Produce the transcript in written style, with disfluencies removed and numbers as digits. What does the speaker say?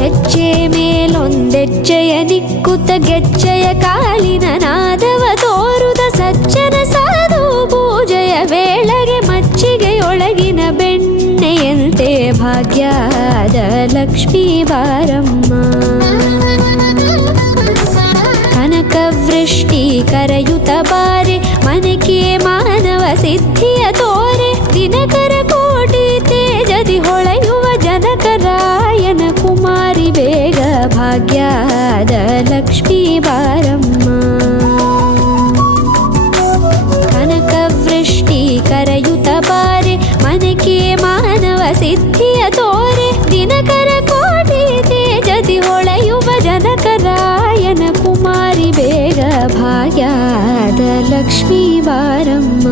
ಹೆಜ್ಜೆ ಮೇಲೊಂದೆಜ್ಜೆಯ ನಿಕ್ಕುತ್ತ ಗೆಜ್ಜೆಯ ಕಾಲಿನ ನಾದವ ತೋರುದ ಸಜ್ಜನ ಸಾಧು ಪೂಜೆಯ ವೇಳೆಗೆ ಮಜ್ಜಿಗೆಯೊಳಗಿನ ಬೆಣ್ಣೆಯಂತೆ ಭಾಗ್ಯದ ಲಕ್ಷ್ಮೀ ಬಾರಮ್ಮ. ಕನಕವೃಷ್ಟಿ ಕರೆಯುತ ಬಾರೆ ಮನಕೆ ಮಾನವ ಸಿದ್ಧಿಯ ತೋರೆ ದಿನಕರ ಕೋಟಿ ತೇಜದಿ ಹೊಳೆಯುವ ಜನಕರಾಯನ ಕುಮಾರಿ ಬೇಗ ಭಾಗ್ಯದ ಲಕ್ಷ್ಮೀ ಬಾರಮ್ಮ. ಕನಕವೃಷ್ಟಿ ಕರೆಯುತ ಬಾರೆ ಮನಕೆ ಮಾನವ ಸಿದ್ಧಿಯ ತೋರೆ ದಿನಕರ ಕೋಟಿ ತೇಜದಿ ಹೊಳೆಯುವ ಜನಕರಾಯನ ಕುಮಾರಿ ಬೇಗ ಭಾಗ್ಯದ ಲಕ್ಷ್ಮೀ ಬಾರಮ್ಮ.